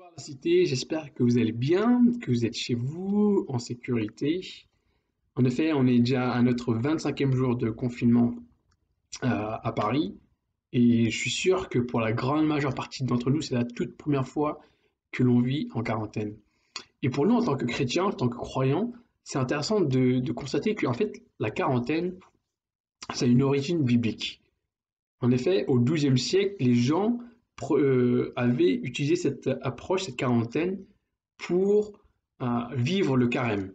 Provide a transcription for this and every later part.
Bonsoir la cité, j'espère que vous allez bien, que vous êtes chez vous, en sécurité. En effet, on est déjà à notre 25e jour de confinement à Paris et je suis sûr que pour la grande majeure partie d'entre nous, c'est la toute première fois que l'on vit en quarantaine. Et pour nous, en tant que chrétiens, en tant que croyants, c'est intéressant de constater que en fait, la quarantaine, ça a une origine biblique. En effet, au XIIe siècle, les gens avaient utilisé cette approche, cette quarantaine, pour vivre le carême.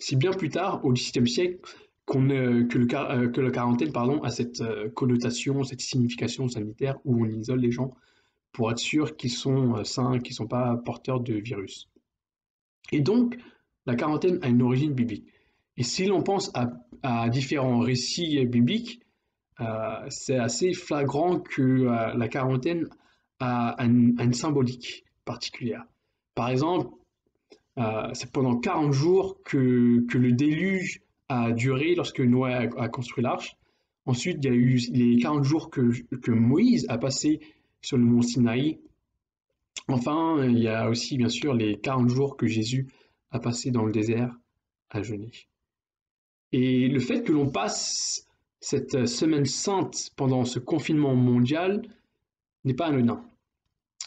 C'est bien plus tard, au XVIIe siècle, que la quarantaine pardon, a cette connotation, cette signification sanitaire où on isole les gens pour être sûr qu'ils sont sains, qu'ils ne sont pas porteurs de virus. Et donc, la quarantaine a une origine biblique. Et si l'on pense à différents récits bibliques, c'est assez flagrant que la quarantaine a une symbolique particulière. Par exemple, c'est pendant 40 jours que le déluge a duré lorsque Noé a construit l'arche. Ensuite, il y a eu les 40 jours que Moïse a passé sur le mont Sinaï. Enfin, il y a aussi bien sûr les 40 jours que Jésus a passé dans le désert à jeûner. Et le fait que l'on passe cette semaine sainte pendant ce confinement mondial n'est pas anodin.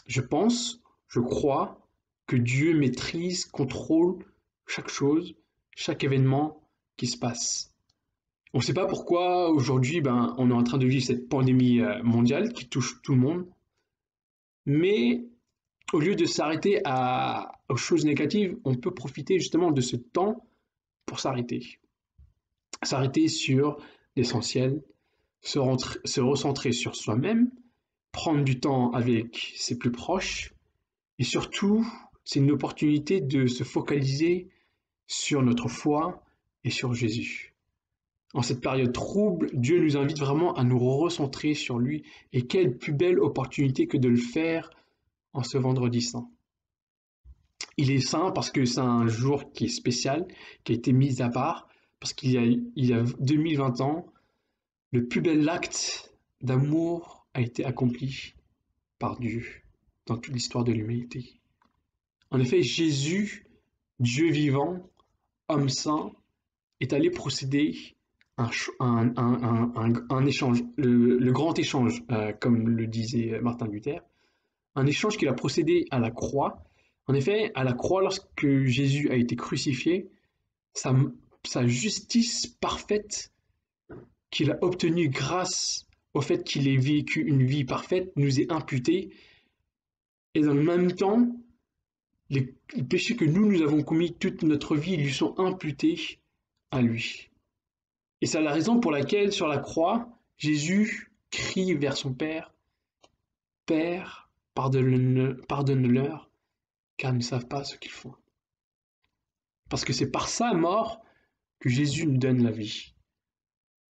Je pense, je crois que Dieu maîtrise, contrôle chaque chose, chaque événement qui se passe. On ne sait pas pourquoi aujourd'hui on est en train de vivre cette pandémie mondiale qui touche tout le monde, mais au lieu de s'arrêter aux choses négatives, on peut profiter justement de ce temps pour s'arrêter. S'arrêter sur l'essentiel, se recentrer sur soi-même, prendre du temps avec ses plus proches, et surtout, c'est une opportunité de se focaliser sur notre foi et sur Jésus. En cette période trouble, Dieu nous invite vraiment à nous recentrer sur lui, et quelle plus belle opportunité que de le faire en ce vendredi saint. Il est saint parce que c'est un jour qui est spécial, qui a été mis à part, parce qu'il y a 2020 ans, le plus bel acte d'amour a été accompli par Dieu dans toute l'histoire de l'humanité. En effet, Jésus, Dieu vivant, homme saint, est allé procéder un échange, le grand échange, comme le disait Martin Luther, un échange qu'il a procédé à la croix. En effet, à la croix, lorsque Jésus a été crucifié, sa, sa justice parfaite qu'il a obtenue grâce au fait qu'il ait vécu une vie parfaite nous est imputée. Et dans le même temps, les péchés que nous avons commis toute notre vie lui sont imputés à lui. Et c'est la raison pour laquelle, sur la croix, Jésus crie vers son Père, Père, pardonne-leur, car ils ne savent pas ce qu'ils font. Parce que c'est par sa mort que Jésus nous donne la vie.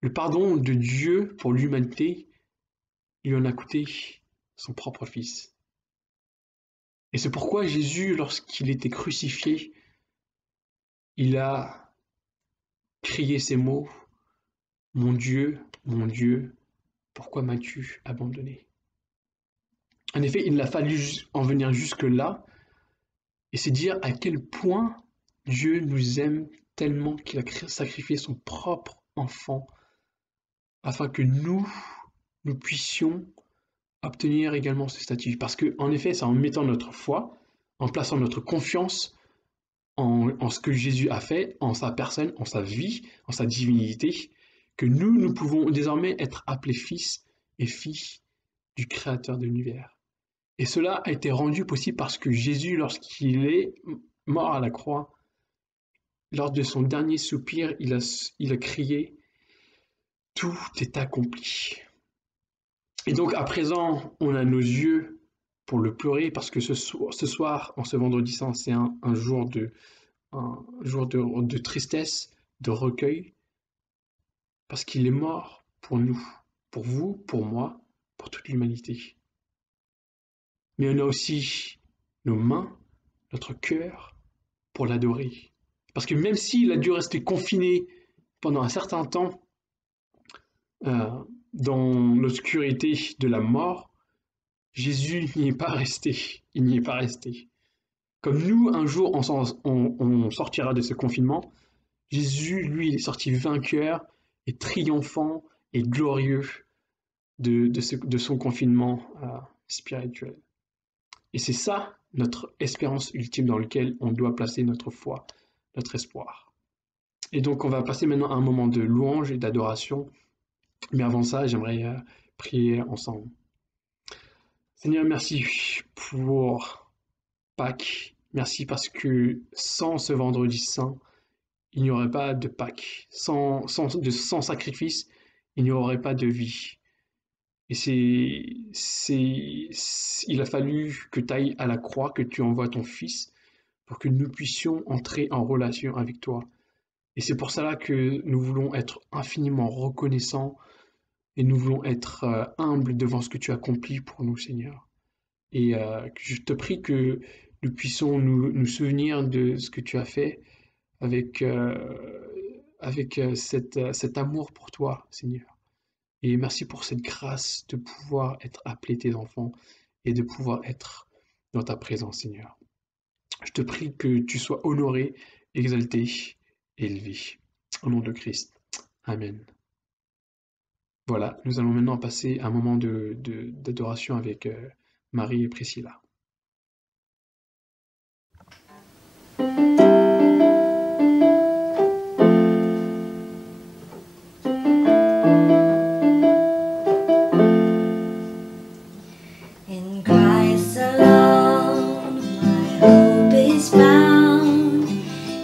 Le pardon de Dieu pour l'humanité lui en a coûté son propre Fils. Et c'est pourquoi Jésus, lorsqu'il était crucifié, il a crié ces mots, mon Dieu, pourquoi m'as-tu abandonné? En effet, il a fallu en venir jusque-là, et c'est dire à quel point Dieu nous aime tellement qu'il a sacrifié son propre enfant, afin que nous puissions obtenir également ce statut. Parce que, en effet, c'est en mettant notre foi, en plaçant notre confiance en ce que Jésus a fait, en sa personne, en sa vie, en sa divinité, que nous pouvons désormais être appelés fils et filles du Créateur de l'univers. Et cela a été rendu possible parce que Jésus, lorsqu'il est mort à la croix, lors de son dernier soupir, il a crié « Tout est accompli ». Et donc à présent, on a nos yeux pour le pleurer parce que ce soir, en ce vendredi saint, c'est un jour de tristesse, de recueil, parce qu'il est mort pour nous, pour vous, pour moi, pour toute l'humanité. Mais on a aussi nos mains, notre cœur, pour l'adorer. Parce que même s'il a dû rester confiné pendant un certain temps dans l'obscurité de la mort, Jésus n'y est pas resté. Il n'y est pas resté. Comme nous, un jour, on sortira de ce confinement, Jésus, lui, il est sorti vainqueur et triomphant et glorieux de son confinement spirituel. Et c'est ça notre espérance ultime dans lequel on doit placer notre foi, notre espoir. Et donc on va passer maintenant à un moment de louange et d'adoration. Mais avant ça, j'aimerais prier ensemble. Seigneur, merci pour Pâques. Merci parce que sans ce vendredi saint, il n'y aurait pas de Pâques. Sans sacrifice, il n'y aurait pas de vie. Et il a fallu que tu ailles à la croix, que tu envoies ton Fils pour que nous puissions entrer en relation avec toi. Et c'est pour cela que nous voulons être infiniment reconnaissants et nous voulons être humbles devant ce que tu as accompli pour nous, Seigneur. Et je te prie que nous puissions nous souvenir de ce que tu as fait avec, cet amour pour toi, Seigneur. Et merci pour cette grâce de pouvoir être appelé tes enfants et de pouvoir être dans ta présence, Seigneur. Je te prie que tu sois honoré, exalté, élevé. Au nom de Christ. Amen. Voilà, nous allons maintenant passer un moment d'adoration avec Marie et Priscilla. In Christ alone, my hope is found.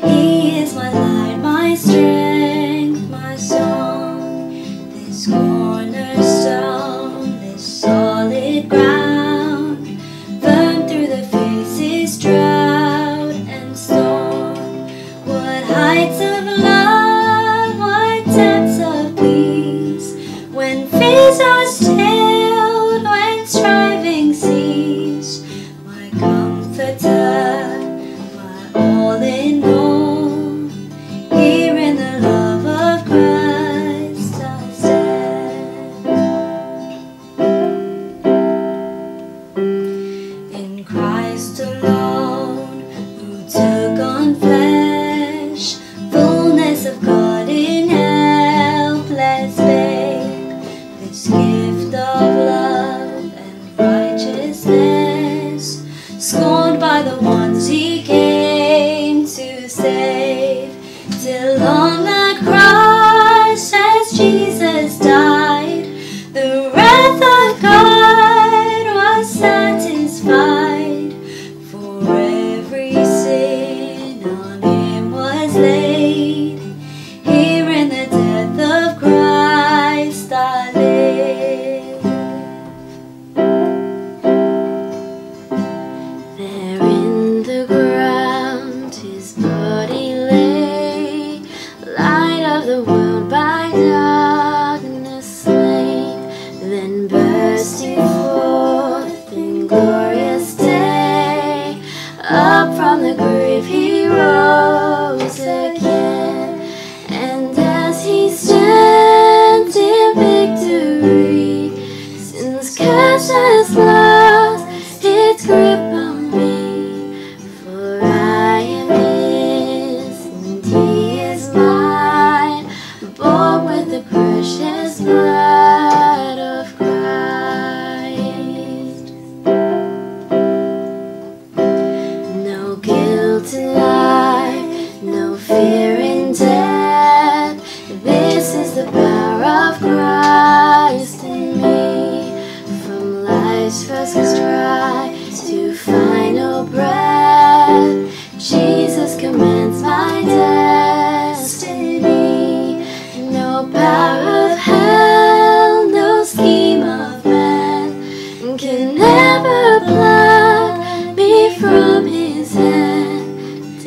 He is my light, my strength, my song. This cornerstone, this solid ground, firm through the faces, drought and storm. What heights of love, what depths of peace, when fears are stilled, when striving cease. My comforter, my all in all, here in the love of Christ I stand. In Christ alone, who took on flesh, fullness of God in helpless babe, this gift of love and righteousness, scorned by the ones he came to save, till on the cross as Jesus died, the wrath of God was satisfied. For every sin on him was laid, here in the death of Christ I live. There in the ground his body lay, light of the world by darkness slain, then bursting forth in glorious day, up from the grave he rose again. And as he stands in victory, sin's curse has lost its grip on me. For I am his and he is mine, bought with the precious blood of Christ. No guilt in life, no fear in death. This is the power of Christ in me. From life's first cry to final breath, Jesus commands my destiny. No power of hell, no scheme of man can ever pluck me from his hand.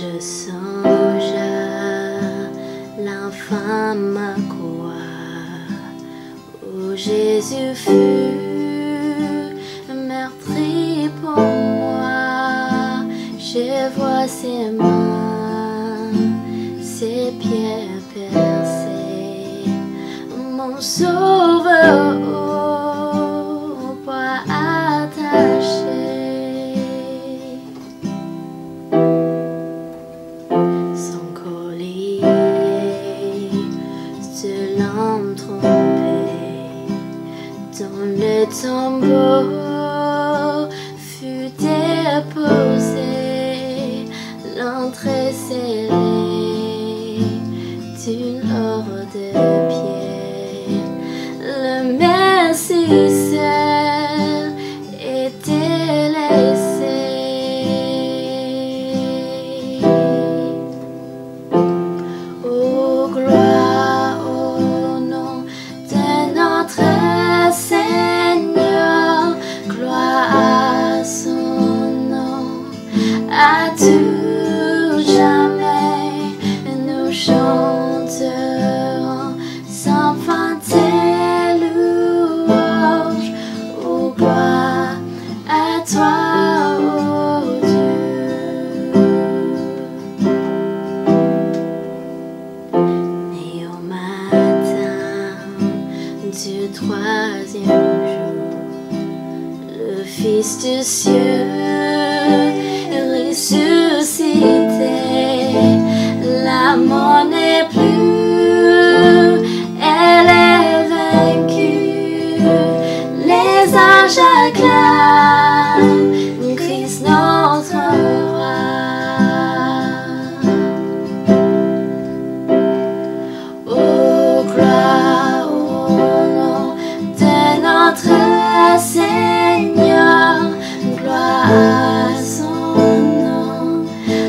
Je songe à l'infâme croix où Jésus fut meurtri pour moi. Je vois ses mains, ses pieds percés, mon sauveur au poids attaché. Son collier de l'homme trompé dans le tombeau fut déposé, l'entrée scellée d'une heure de pied. Le Messie seul était laissé. Oh, gloire au nom de notre Seigneur, gloire à son nom, à tout jamais nous chanterons sans fin tes louanges. Oh, gloire à toi, oh Dieu. Et au matin du troisième jour, le Fils du ciel ressuscité, la mort n'est plus, elle est vaincue. Les anges acclament Christ notre roi. Oh, gloire au nom de notre Seigneur, gloire à son nom,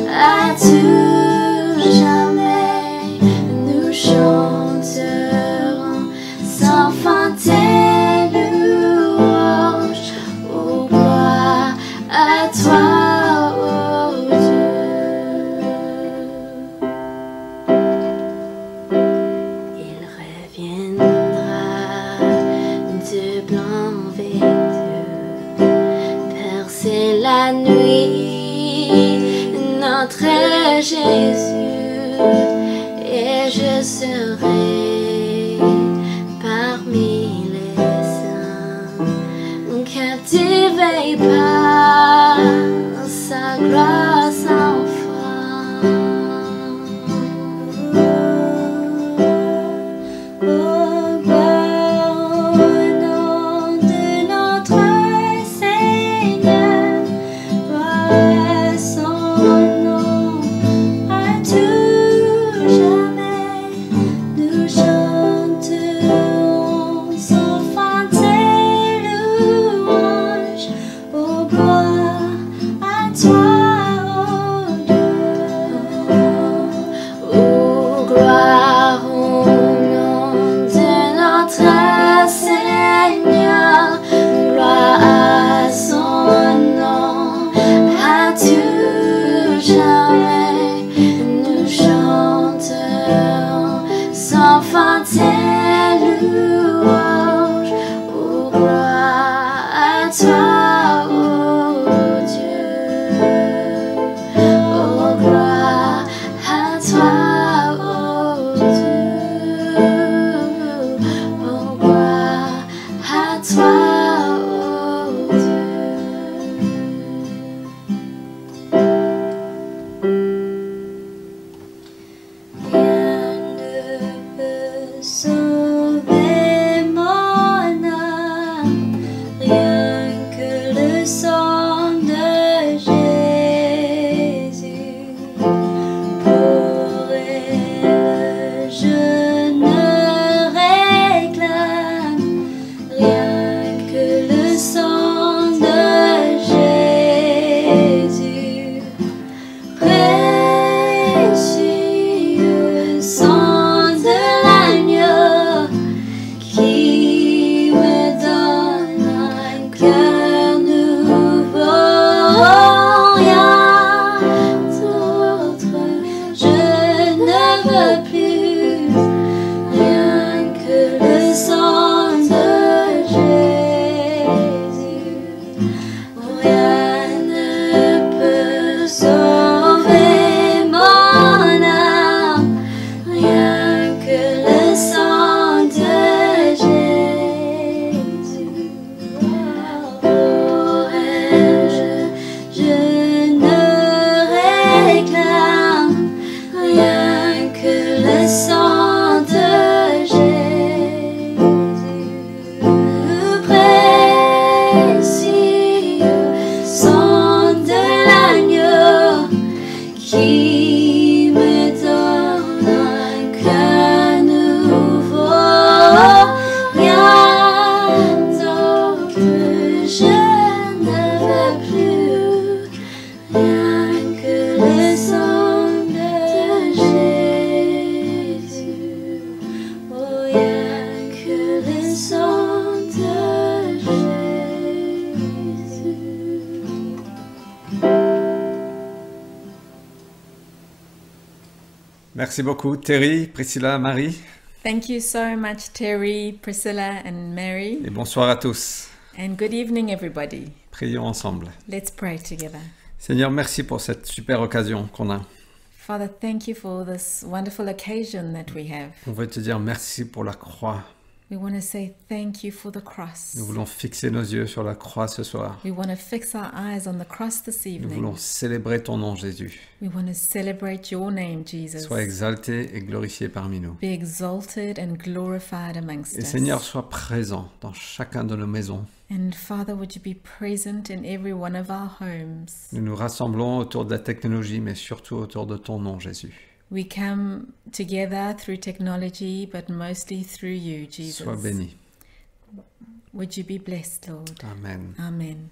à tout jamais nous chanterons sans fin tes louanges. Oh, gloire à toi, oh Dieu. Il reviendra de blanc vêtu, percer la nuit, notre Jésus, et je serai parmi les saints, captivé par sa gloire sans fin. Oh, gloire au nom de notre Seigneur, gloire à son nom, à tout jamais nous chanterons sans fin tes louanges. Oh, gloire à toi, oh qui me donne un cœur nouveau. Rien d'autre je ne veux plus, rien que le sang de Jésus. Oh, rien que le sang de Jésus. Merci beaucoup, Terry, Priscilla, Marie, Thank you so much, Terry, Priscilla, and Mary. et bonsoir à tous. And good evening, everybody. Prions ensemble. Let's pray together. Seigneur, merci pour cette super occasion qu'on a. Father, thank you for this wonderful occasion that we have. On veut te dire merci pour la croix. We want to say thank you for the cross. Nous voulons fixer nos yeux sur la croix ce soir. We want to fix our eyes on the cross this Nous evening. voulons célébrer ton nom, Jésus. We want to celebrate your name, Jesus. Sois exalté et glorifié parmi nous. Be exalted and glorified amongst Et us. Seigneur, sois présent dans chacun de nos maisons. And Father, would you be present in every one of our homes? Nous nous rassemblons autour de la technologie, mais surtout autour de ton nom, Jésus. We come together through technology, but mostly through you, Jesus. Sois béni. Would you be blessed, Lord? Amen. Amen.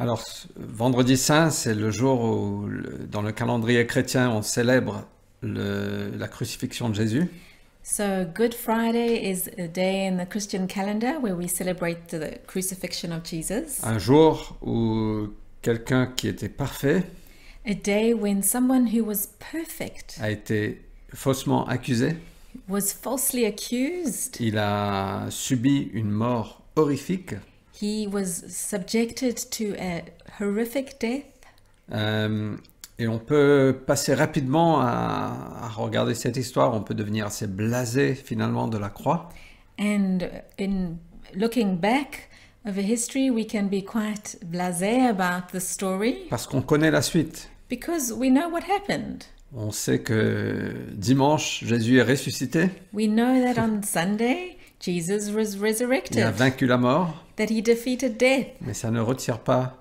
Alors, vendredi saint, c'est le jour où, dans le calendrier chrétien, on célèbre la crucifixion de Jésus. So Good Friday is a day in the Christian calendar where we celebrate the crucifixion of Jesus. Un jour où quelqu'un qui était parfait A day when someone who was perfect a été faussement accusé. was falsely accused. Il a subi une mort horrifique. He was subjected to a horrific death. Et on peut passer rapidement à regarder cette histoire. On peut devenir assez blasé finalement de la croix. And in looking back over history, we can be quite blasé about the story Parce qu'on connaît la suite. because we know what happened. On sait que dimanche, Jésus est ressuscité. We know that on Sunday, Jesus was Il a resurrected, vaincu la mort. that he defeated death. Mais ça ne retire pas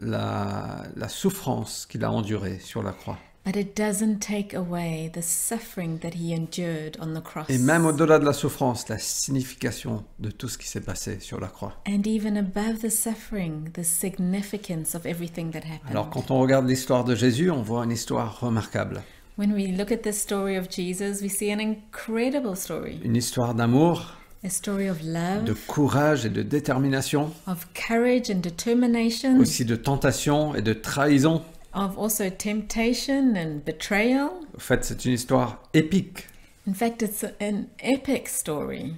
la souffrance qu'il a endurée sur la croix. But it doesn't take away the suffering that he endured on the cross. Et même au-delà de la souffrance, la signification de tout ce qui s'est passé sur la croix. And even above the suffering, the significance of everything that happened. Alors quand on regarde l'histoire de Jésus, on voit une histoire remarquable. When we look at the story of Jesus, we see an incredible story. Une histoire d'amour, A story of love, de courage et de détermination, of courage and determination, aussi de tentation et de trahison. of also temptation and betrayal. En fait, c'est une histoire épique. In fact, it's an epic story.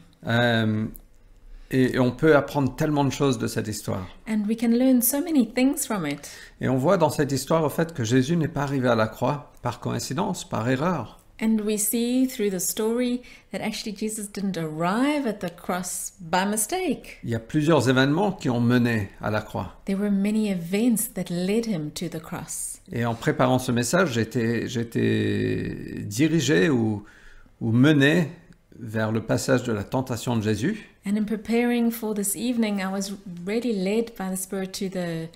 Et on peut apprendre tellement de choses de cette histoire. And we can learn so many things from it. Et on voit dans cette histoire au fait que Jésus n'est pas arrivé à la croix par coïncidence, par erreur. And we see through the story that actually Jesus didn't arrive at the cross by mistake. Il y a plusieurs événements qui ont mené à la croix. There were many events that led him to the cross. Et en préparant ce message, j'étais dirigé ou mené vers le passage de la tentation de Jésus. And in preparing for this evening, I was really led by the Spirit to the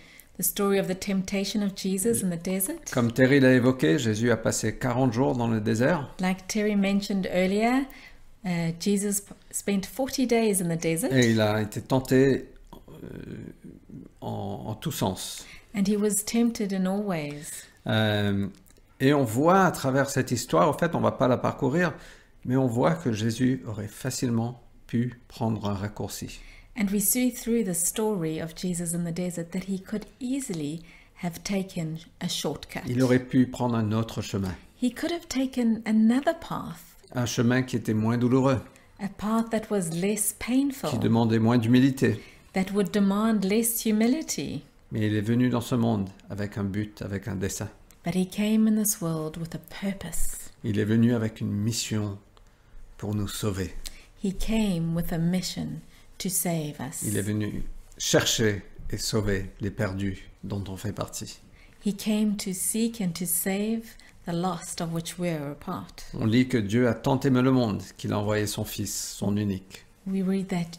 story of the temptation of Jesus in the desert. Comme Terry l'a évoqué, Jésus a passé 40 jours dans le désert. Like Terry mentioned earlier, Jesus spent 40 days in the desert. Et il a été tenté en tous sens. And he was tempted in all ways. Et on voit à travers cette histoire, en fait, on ne va pas la parcourir, mais on voit que Jésus aurait facilement pu prendre un raccourci. And we see through the story of Jesus in the desert that he could easily have taken a shortcut. Il aurait pu prendre un autre chemin, He could have taken another path, un chemin qui était moins douloureux, a path that was less painful, qui demandait moins d'humilité. that would demand less humility. Mais il est venu dans ce monde avec un but, avec un dessein. But he came in this world with a purpose. Il est venu avec une mission pour nous sauver. He came with a mission to save us. Il est venu chercher et sauver les perdus dont on fait partie. He came to seek and to save the lost of which we are a part. On lit que Dieu a tant aimé le monde qu'il a envoyé son Fils, son unique. We read that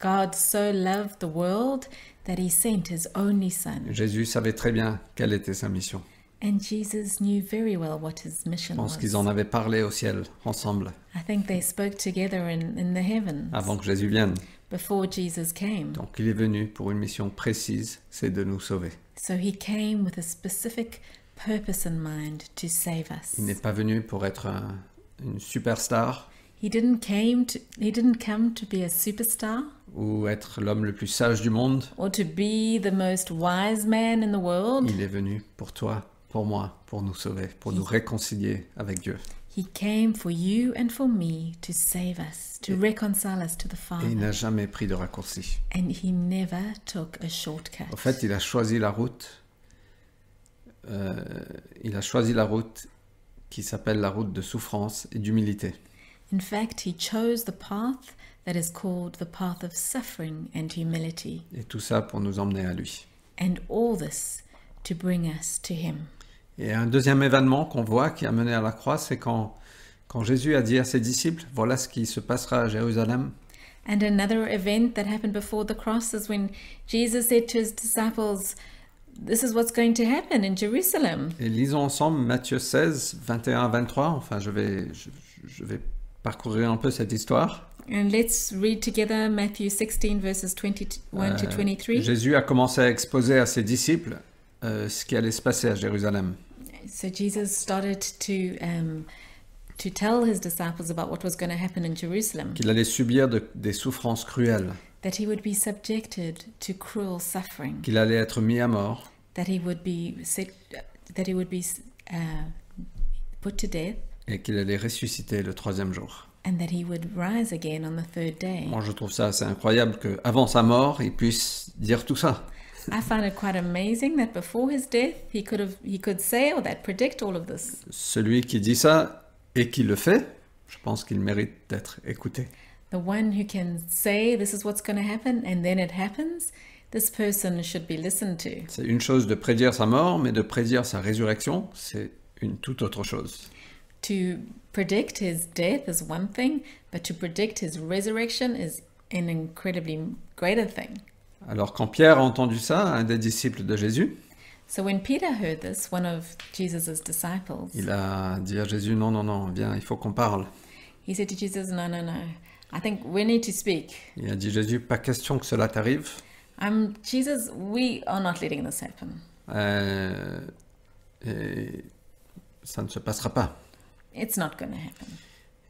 God so loved the world that he sent his only son. Jésus savait très bien quelle était sa mission. And Jesus knew very well what his Je mission pense was. qu'ils en avaient parlé au ciel ensemble I think they spoke together in the heavens avant que Jésus vienne. before Jesus came. Donc il est venu pour une mission précise, c'est de nous sauver. So he came with a specific purpose in mind to save us. Il n'est pas venu pour être une superstar He didn't come to be a superstar ou être l'homme le plus sage du monde. or to be the most wise man in the world. Il est venu pour toi, pour moi, pour nous sauver, pour nous réconcilier avec Dieu. He came for you and for me to save us, to reconcile us to the Et Father. il n'a jamais pris de raccourci. And he never took a shortcut. En fait, il a choisi la route. Il a choisi la route qui s'appelle la route de souffrance et d'humilité. In fact, he chose the path that is called the path of suffering and humility. Et tout ça pour nous emmener à lui. And all this to bring us to him. Et un deuxième événement qu'on voit qui a mené à la croix, c'est quand Jésus a dit à ses disciples, voilà ce qui se passera à Jérusalem. And another event that happened before the cross is when Jesus said to his disciples, this is what's going to happen in Jerusalem. Et lisons ensemble Matthieu 16, 21 à 23. Enfin, je vais parcourir un peu cette histoire. And let's read together Matthew 16 verses 21 to 23. Jésus a commencé à exposer à ses disciples ce qui allait se passer à Jérusalem. So Jesus started to tell his disciples about what was going to happen in Jerusalem, Qu'il allait subir des souffrances cruelles, that he would be subjected to cruel suffering, qu'il allait être mis à mort, that he would be put to death, et qu'il allait ressusciter le troisième jour. and that he would rise again on the third day. Moi, je trouve ça assez incroyable qu'avant sa mort, il puisse dire tout ça. I found it quite amazing that before his death he could say or that predict all of this. Celui qui dit ça et qui le fait, je pense qu'il mérite d'être écouté. The one who can say this is what's going to happen and then it happens, this person should be listened to. C'est une chose de prédire sa mort, mais de prédire sa résurrection, c'est une toute autre chose. To predict his death is one thing, but to predict his resurrection is an incredibly greater thing. Alors quand Pierre a entendu ça, un des disciples de Jésus, So when Peter heard this, one of Jesus' disciples, il a dit à Jésus, non, viens, il faut qu'on parle. he said to Jesus, no, I think we need to speak. Il a dit, Jésus, pas question que cela t'arrive. Jesus, we are not letting this happen. Et ça ne se passera pas. It's not going to happen.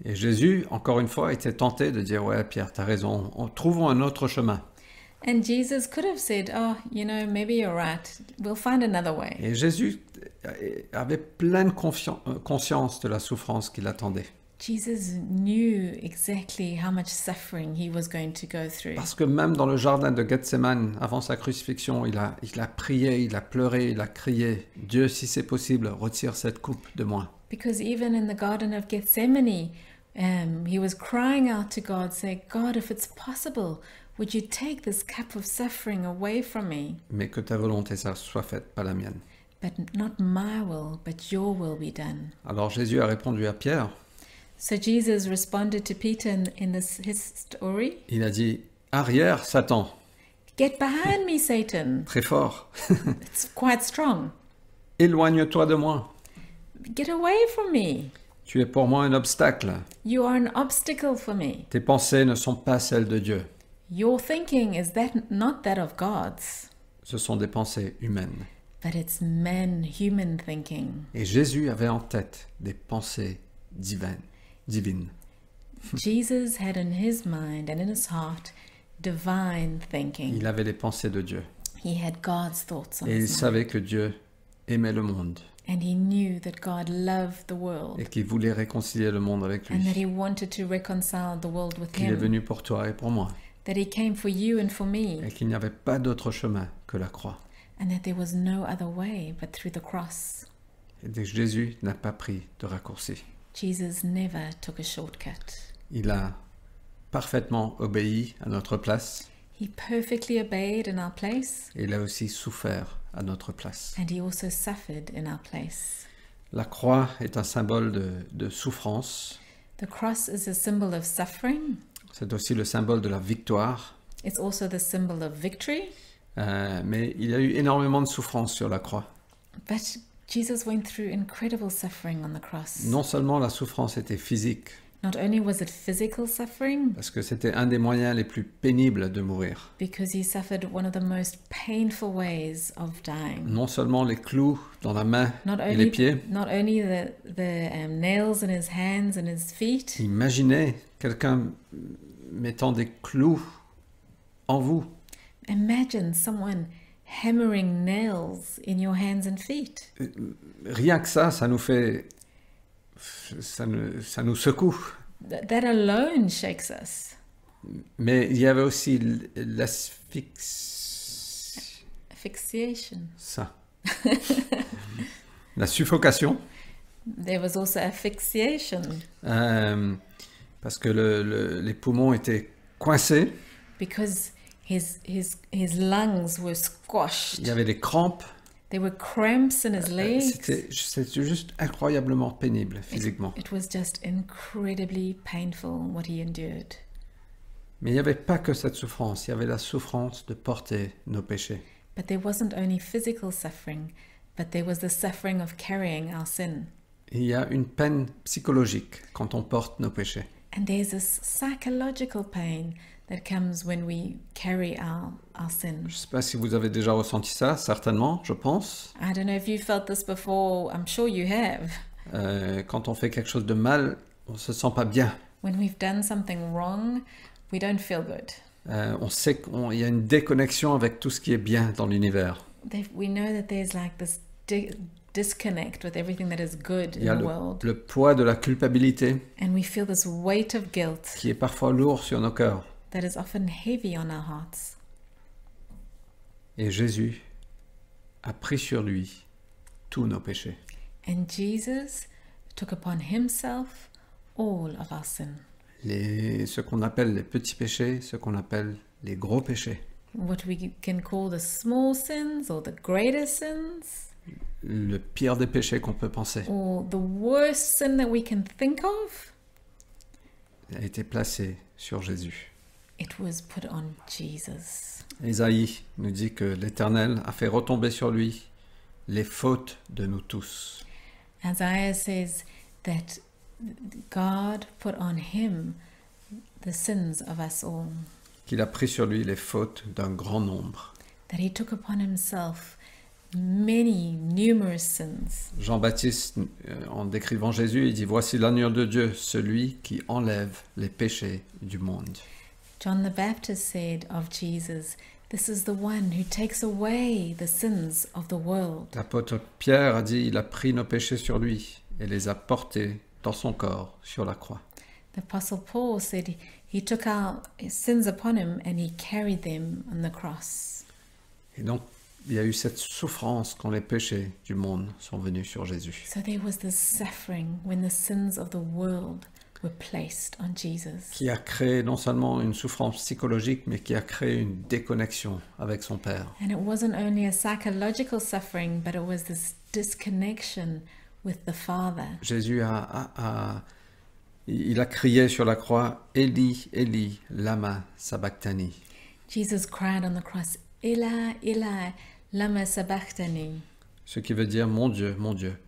Et Jésus, encore une fois, était tenté de dire, ouais, Pierre, t'as raison, trouvons un autre chemin. And Jesus could have said, oh, maybe you're right. We'll find another way. Et Jésus avait pleine conscience de la souffrance qui l'attendait. Jesus knew exactly how much suffering he was going to go through. Parce que même dans le jardin de Gethsémane, avant sa crucifixion, il a prié, il a pleuré, il a crié, « Dieu, si c'est possible, retire cette coupe de moi. » Because even in the Garden of Gethsemane, he was crying out to God, saying, God, if it's possible, would you take this cup of suffering away from me? Mais que ta volonté soit faite, pas la mienne. But not my will, but your will be done. Alors Jésus a répondu à Pierre, So Jesus responded to Peter in his story. il a dit, « Arrière, Satan !» Get behind me, Satan. Très fort. It's quite strong. « Éloigne-toi de moi. Get away from me. Tu es pour moi un obstacle. You are an obstacle for me. Tes pensées ne sont pas celles de Dieu. Your thinking is not that of God's, Ce sont des pensées humaines. but it's human thinking. Et Jésus avait en tête des pensées divines. Jesus had in his mind and in his heart divine thinking. Il avait les pensées de Dieu. He had God's thoughts on Et il his mind. savait que Dieu aimait le monde And he knew that God loved the world et qu'il voulait réconcilier le monde avec and that lui. he wanted to reconcile the world with Qu'il est him. venu pour toi et pour moi. That he came for you and for me. Et qu'il n'y avait pas d'autre chemin que la croix. And that there was no other way but through the cross. Et que Jésus n'a pas pris de raccourci. Jesus never took a shortcut. Il a parfaitement obéi à notre place He perfectly obeyed in our place, et il a aussi souffert à notre place. and he also suffered in our place. La croix est un symbole de souffrance. The cross is a symbol of suffering. C'est aussi le symbole de la victoire. It's also the symbol of victory. Mais il y a eu énormément de souffrance sur la croix. But Jesus went through incredible suffering on the cross. Non seulement la souffrance était physique, Not only was it physical suffering, parce que c'était un des moyens les plus pénibles de mourir. because he suffered one of the most painful ways of dying. Non seulement les clous dans la main Not et les pieds. only the nails in his hands and his feet. Imaginez quelqu'un mettant des clous en vous. Imagine someone hammering nails in your hands and feet. Rien que ça nous fait... ça nous secoue. That alone shakes us. Mais il y avait aussi Asphyxiation. ça. La suffocation. There was also asphyxiation Parce que les poumons étaient coincés. because his lungs were squashed. Il y avait des crampes. There were cramps in his legs. C'était juste incroyablement pénible physiquement. It was just incredibly painful what he endured. Mais il n'y avait pas que cette souffrance, il y avait la souffrance de porter nos péchés. But there wasn't only physical suffering, but there was the suffering of carrying our sin. Il y a une peine psychologique quand on porte nos péchés. And there's this psychological pain that comes when we carry our sin. Je ne sais pas si vous avez déjà ressenti ça, certainement, je pense. I don't know if you felt this before, I'm sure you have. Quand on fait quelque chose de mal, on ne se sent pas bien. When we've done something wrong, we don't feel good. On sait qu'il y a une déconnexion avec tout ce qui est bien dans l'univers. We know that there's like this disconnect with everything that is good Il y in a the world. le poids de la culpabilité And we feel this weight of guilt qui est parfois lourd sur nos cœurs. that is often heavy on our hearts. Et Jésus a pris sur lui tous nos péchés. And Jesus took upon himself all of our sin. Ce qu'on appelle les petits péchés, ce qu'on appelle les gros péchés. What we can call the small sins or the greater sins Le pire des péchés qu'on peut penser or the worst sin that we can think of, a été placé sur Jésus. it was put on Jesus. Ésaïe nous dit que l'Éternel a fait retomber sur lui les fautes de nous tous. Isaiah says that God put on him the sins of us all, Qu'il a pris sur lui les fautes d'un grand nombre. that he took upon himself numerous sins. Jean-Baptiste, en décrivant Jésus, il dit « Voici l'agneau de Dieu, celui qui enlève les péchés du monde. John the Baptist said of Jesus, "This is the one who takes away the sins of the world." » L'apôtre Pierre a dit « Il a pris nos péchés sur lui et les a portés dans son corps sur la croix. » The Apostle Paul said he took our sins upon him and he carried them on the cross. Et donc, il y a eu cette souffrance quand les péchés du monde sont venus sur Jésus. So there was this suffering when the sins of the world were placed on Jesus. Qui a créé non seulement une souffrance psychologique, mais qui a créé une déconnexion avec son Père. And it wasn't only a psychological suffering, but it was this disconnection with the Father. Jésus il a crié sur la croix, Eli, Eli, lama sabachthani. Jesus cried on the cross, "Eli, Eli, lama sabachthani," Ce qui veut dire, mon Dieu,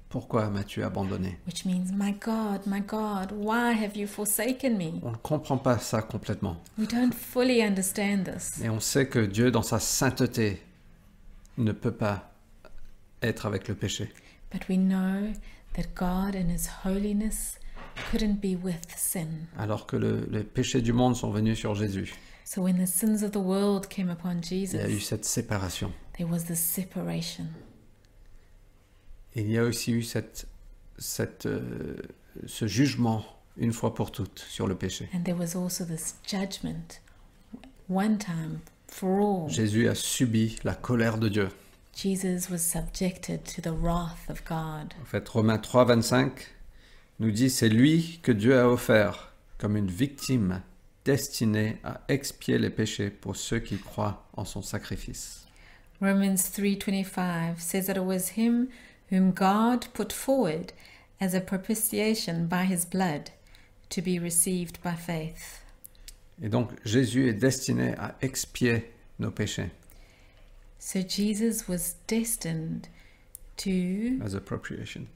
pourquoi m'as-tu abandonné? which means, my God, why have you forsaken me?" On ne comprend pas ça complètement. We don't fully understand this, Et on sait que Dieu, dans sa sainteté, ne peut pas être avec le péché. but we know that God in his holiness couldn't be with sin. Alors que les péchés du monde sont venus sur Jésus, So when the sins of the world came upon il y a eu Jesus, cette séparation. there was this separation. Et il y a aussi eu ce jugement, une fois pour toutes, sur le péché. And there was also this judgment, one time for all. Jésus a subi la colère de Dieu. Jesus was subjected to the wrath of God. En fait, Romains 3, 25 nous dit « C'est lui que Dieu a offert comme une victime destinée à expier les péchés pour ceux qui croient en son sacrifice. Romans 3:25 says that it was him whom God put forward as a propitiation by his blood to be received by faith. » Et donc, Jésus est destiné à expier nos péchés. So Jesus was destined to as a propitiation.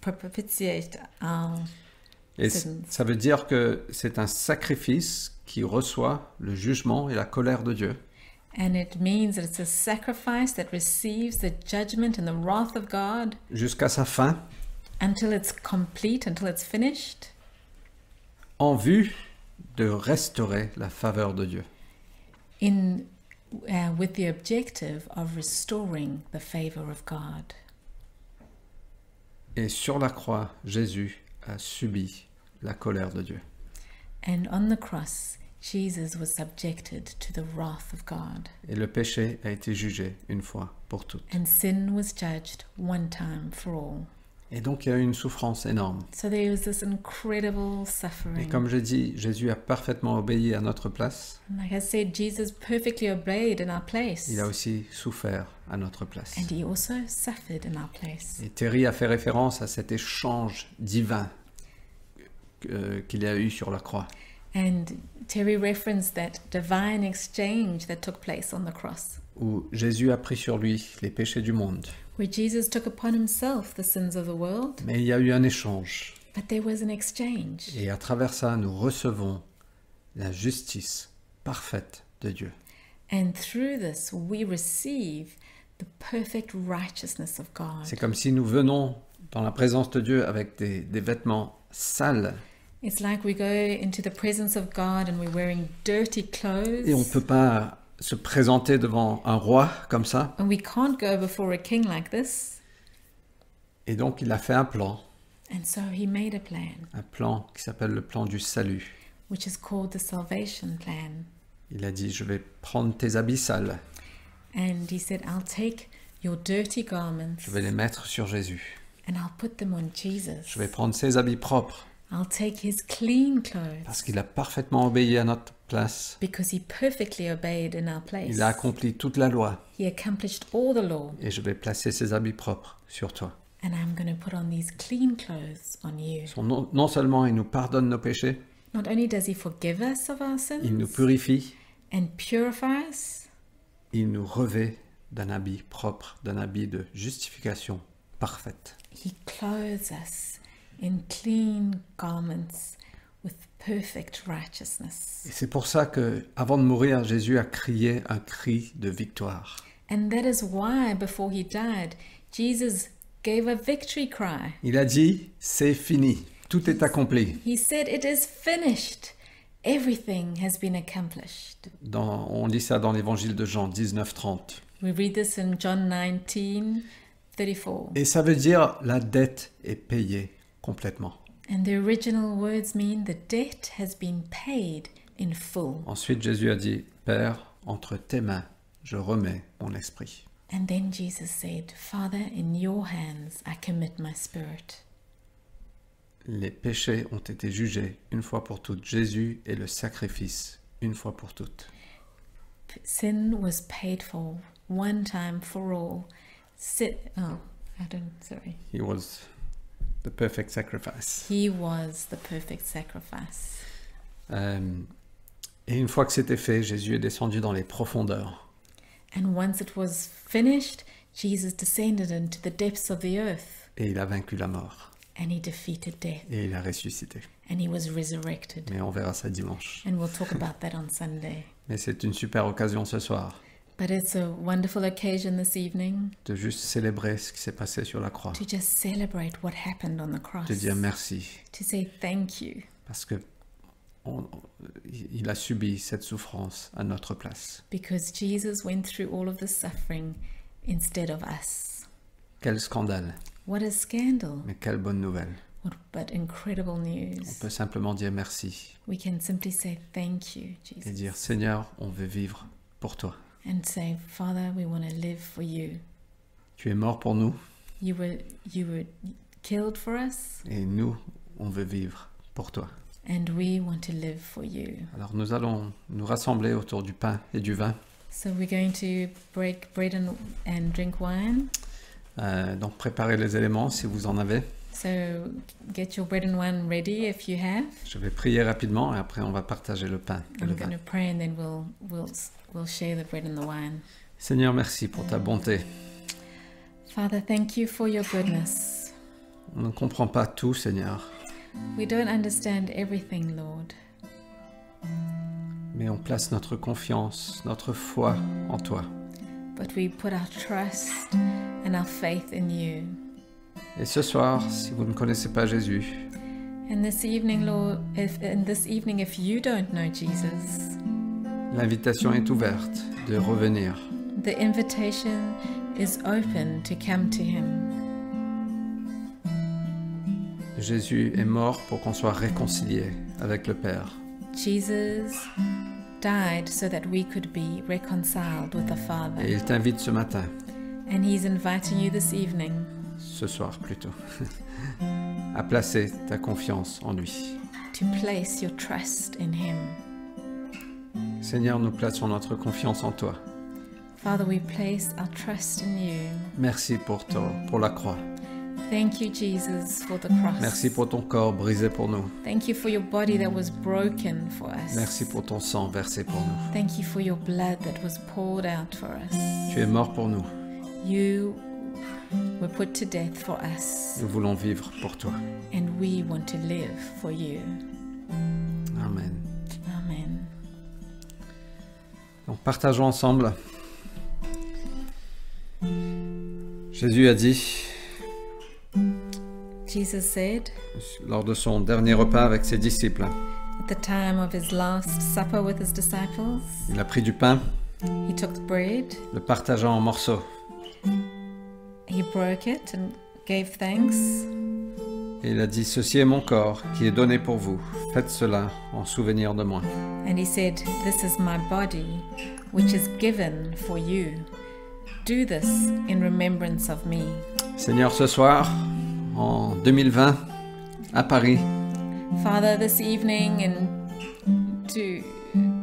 propitiate our Et sins. ça veut dire que c'est un sacrifice qui reçoit le jugement et la colère de Dieu. And it means that it's a sacrifice that receives the judgment and the wrath of God Jusqu'à sa fin, until it's complete, until it's finished, en vue de restaurer la faveur de Dieu. with the objective of restoring the favor of God. Et sur la croix, Jésus a subi la colère de Dieu. And on the cross, Jesus was subjected to the wrath of God. Et le péché a été jugé une fois pour toutes. And sin was judged one time for all. Et donc il y a eu une souffrance énorme. So there was this incredible Et suffering. comme j'ai dit, Jésus a parfaitement obéi à notre place. And like I said, Jesus perfectly obeyed in our place. Il a aussi souffert à notre place. And he also suffered in our place. Et Terry a fait référence à cet échange divin qu'il y a eu sur la croix. And Terry referenced that divine exchange that took place on the cross, Où Jésus a pris sur lui les péchés du monde. where Jesus took upon himself the sins of the world, Mais il y a eu un échange. but there was an exchange. Et à travers ça, nous recevons la justice parfaite de Dieu. And through this, we receive the perfect righteousness of God. C'est comme si nous venons dans la présence de Dieu avec des vêtements sales. It's like we go into the presence of God and we're wearing dirty clothes. Et on ne peut pas se présenter devant un roi comme ça. And we can't go before a king like this. Et donc il a fait un plan And so he made a plan, qui s'appelle le plan du salut. which is called the salvation plan. Il a dit, je vais prendre tes habits sales, And he said, I'll take your dirty garments je vais les mettre sur Jésus. and I'll put them on Jesus. Je vais prendre ses habits propres, I'll take his clean parce clothes qu'il a parfaitement obéi à notre place. because he perfectly obeyed in our place. Il a accompli toute la loi. He accomplished all the law. Et je vais placer ses habits propres sur toi. And I'm going to put on these clean clothes on you. Non seulement il nous pardonne nos péchés, Not only does he forgive us of our il nous sins purifie, and purify us, il nous revêt d'un habit propre, d'un habit de justification parfaite. he clothes us in clean garments with perfect righteousness. Et c'est pour ça que, avant de mourir, Jésus a crié un cri de victoire. And that is why before he died, Jesus gave a victory cry. Il a dit, c'est fini, tout est accompli. He said, "It is finished. Everything has been accomplished." On lit ça dans l'évangile de Jean 19:30. We read this in John 19:34. Et ça veut dire, la dette est payée complètement. And the original words mean the debt has been paid in full. Ensuite, Jésus a dit, Père, entre tes mains, je remets mon esprit. And then Jesus said, "Father, in your hands I commit my spirit." Les péchés ont été jugés une fois pour toutes. Jésus est le sacrifice une fois pour toutes. Sin was paid for one time for all. He was the perfect sacrifice. He was the perfect sacrifice. Et une fois que c'était fait, Jésus est descendu dans les profondeurs. And once it was finished, Jesus descended into the depths of the earth Et il a vaincu la mort. and he defeated death Et il a ressuscité. and he was resurrected. Mais on verra ça dimanche. And we'll talk about that on Sunday. Mais c'est une super occasion ce soir But it's a wonderful occasion this evening de juste célébrer ce qui s'est passé sur la croix. to just celebrate what happened on the cross. De dire merci. To say thank you Parce que il a subi cette souffrance à notre place. because Jesus went through all of the suffering instead of us. Quel scandale, What a scandal. mais quelle bonne nouvelle. But incredible On news. peut simplement dire merci We can simply say thank you, et Jesus. dire Seigneur, on veut vivre pour toi. And say, Father, we want to live for you. Tu es mort pour nous You were killed for us, et nous, on veut vivre pour toi. and we want to live for you. Alors nous allons nous rassembler autour du pain et du vin. So we're going to break bread and drink wine. Donc préparez les éléments si vous en avez. So get your bread and wine ready if you have. Je vais prier rapidement et après on va partager le pain et I'm le going vin. to pray and then we'll share the bread and the wine. Seigneur, merci pour ta bonté. Father, thank you for your goodness. On ne comprend pas tout, Seigneur, We don't understand everything, Lord, mais on place notre confiance, notre foi en toi. but we put our trust and our faith in you. Et ce soir, si vous ne connaissez pas Jésus, And this evening, Lord, if you don't know Jesus, l'invitation est ouverte de revenir. the invitation is open to come to him. Jésus est mort pour qu'on soit réconcilié avec le Père. Jesus died so that we could be reconciled with the Et Father. il t'invite ce matin, And he's inviting you this evening ce soir plutôt, à placer ta confiance en lui. to place your trust in him. Seigneur, nous plaçons notre confiance en toi. Father, we place our trust in you. Merci pour la croix. Thank you, Jesus, for the cross. Merci pour ton corps brisé pour nous. Thank you for your body that was broken for us. Merci pour ton sang versé pour nous. Thank you for your blood that was poured out for us. Tu es mort pour nous. You were put to death for us, Nous voulons vivre pour toi. and we want to live for you. Amen. Amen. Donc partageons ensemble. Jésus a dit, Jesus said, lors de son dernier repas avec ses disciples, at the time of his last supper with his disciples, il a pris du pain, he took the bread, le partagea en morceaux. he broke it and gave thanks, Et il a dit, ceci est mon corps qui est donné pour vous. Faites cela en souvenir de moi. and he said, "This is my body, which is given for you. Do this in remembrance of me." Seigneur, ce soir, en 2020, à Paris, Father, this evening to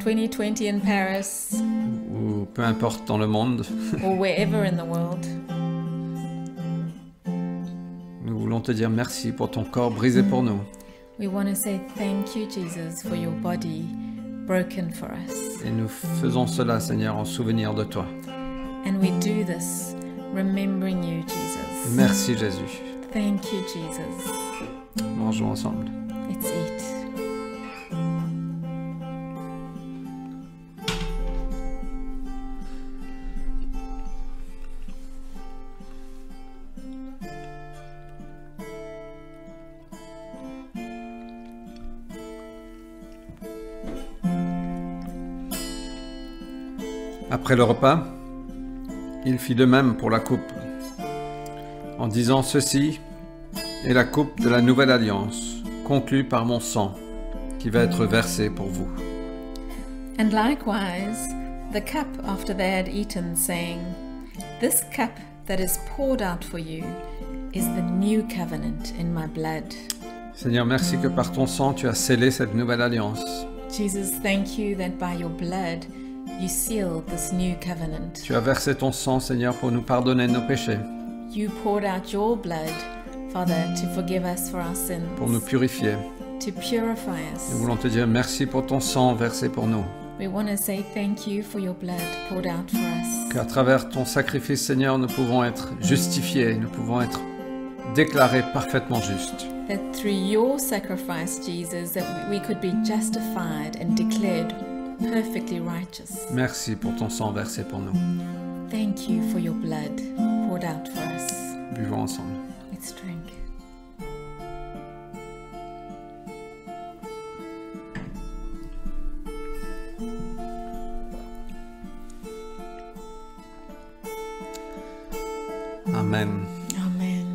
2020 in Paris, ou peu importe dans le monde, or wherever in the world, nous voulons te dire merci pour ton corps brisé pour nous. we want to say thank you, Jesus, for your body broken for us. Et nous faisons cela, Seigneur, en souvenir de toi. And we do this remembering you, Jesus. Merci, Jésus. Thank you, Jesus. Mangeons ensemble. Let's eat. Après le repas, il fit de même pour la coupe, en disant ceci est la coupe de la nouvelle alliance, conclue par mon sang, qui va être versé pour vous. And likewise, the cup after they had eaten, saying, "This cup that is poured out for you is the new covenant in my blood." Seigneur, merci que par ton sang, tu as scellé cette nouvelle alliance. Jesus, thank you that by your blood you sealed this new covenant. Tu as versé ton sang, Seigneur, pour nous pardonner nos péchés, You poured out your blood, Father, to forgive us for our sins, pour nous purifier. to purify Nous us. voulons te dire merci pour ton sang versé pour nous. We want to say thank you for your blood poured out for us. Qu'à travers ton sacrifice, Seigneur, nous pouvons être justifiés, nous pouvons être déclarés parfaitement justes. That through your sacrifice, Jesus, that we could be justified and declared perfectly righteous. Merci pour ton sang versé pour nous. Thank you for your blood poured out for us. Buvons ensemble. Let's drink. Amen. Amen.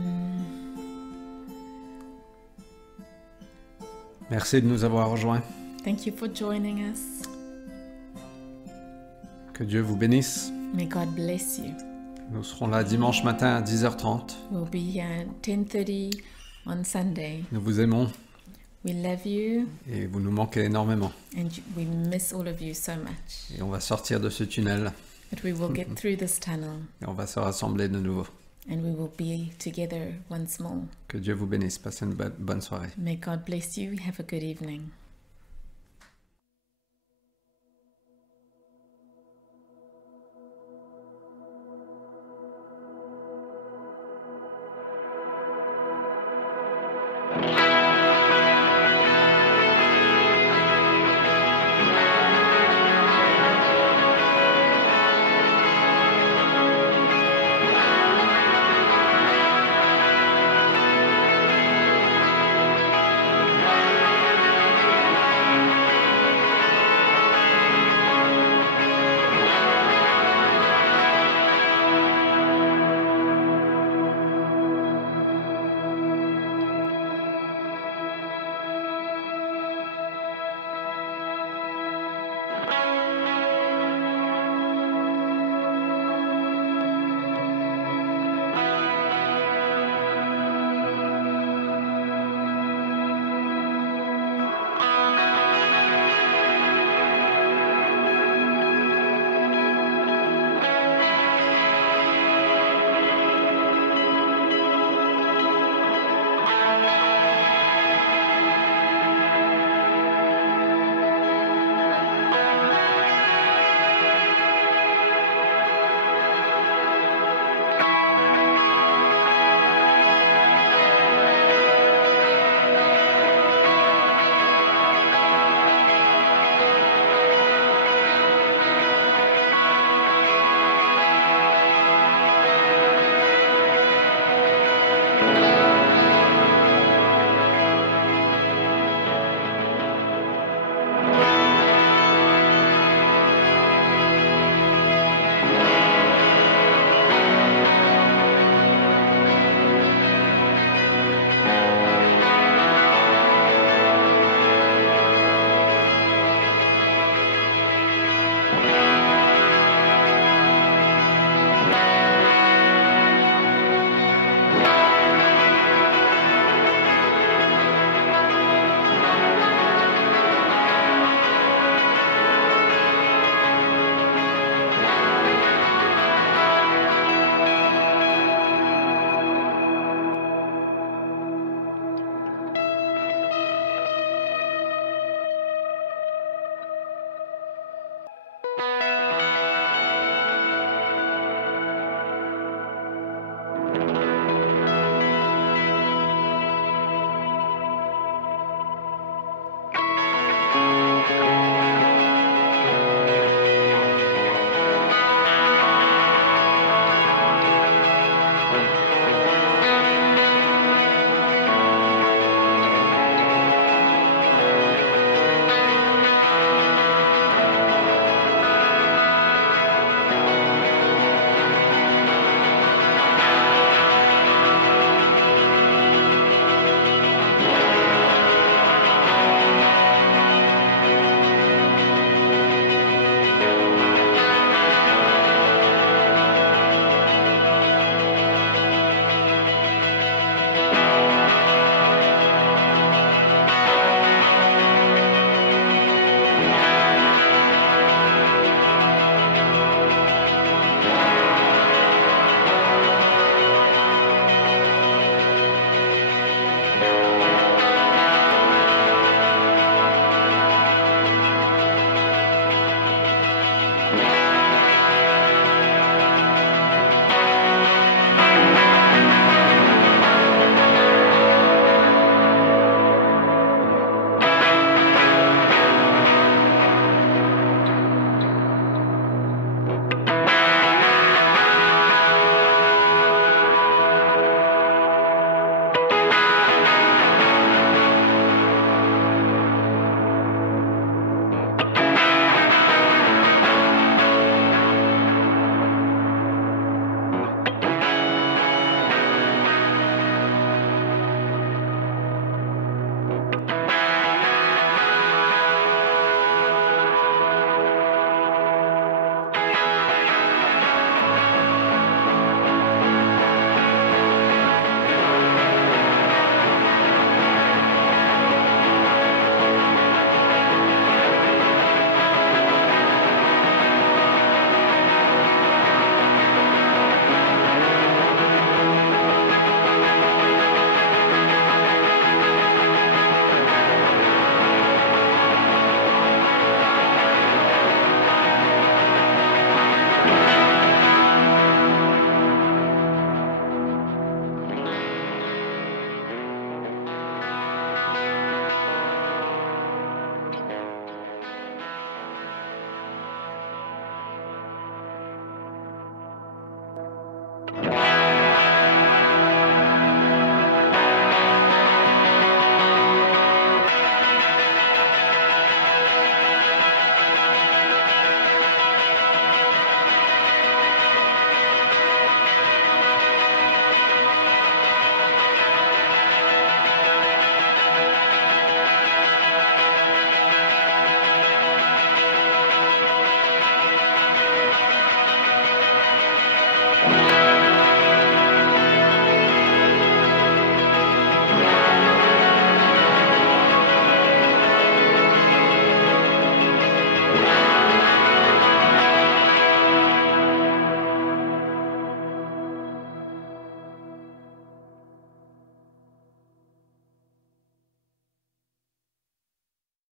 Merci de nous avoir rejoints. Thank you for joining us. Que Dieu vous bénisse. May God bless you. Nous serons là dimanche matin à 10h30. We'll be here at 10:30 on Sunday. Nous vous aimons We love you et vous nous manquez énormément. and we miss all of you so much. Et on va sortir de ce tunnel But we will get through this tunnel et on va se rassembler de nouveau. and we will be together once more. Que Dieu vous bénisse. Passez une bonne soirée. May God bless you. Have a good evening.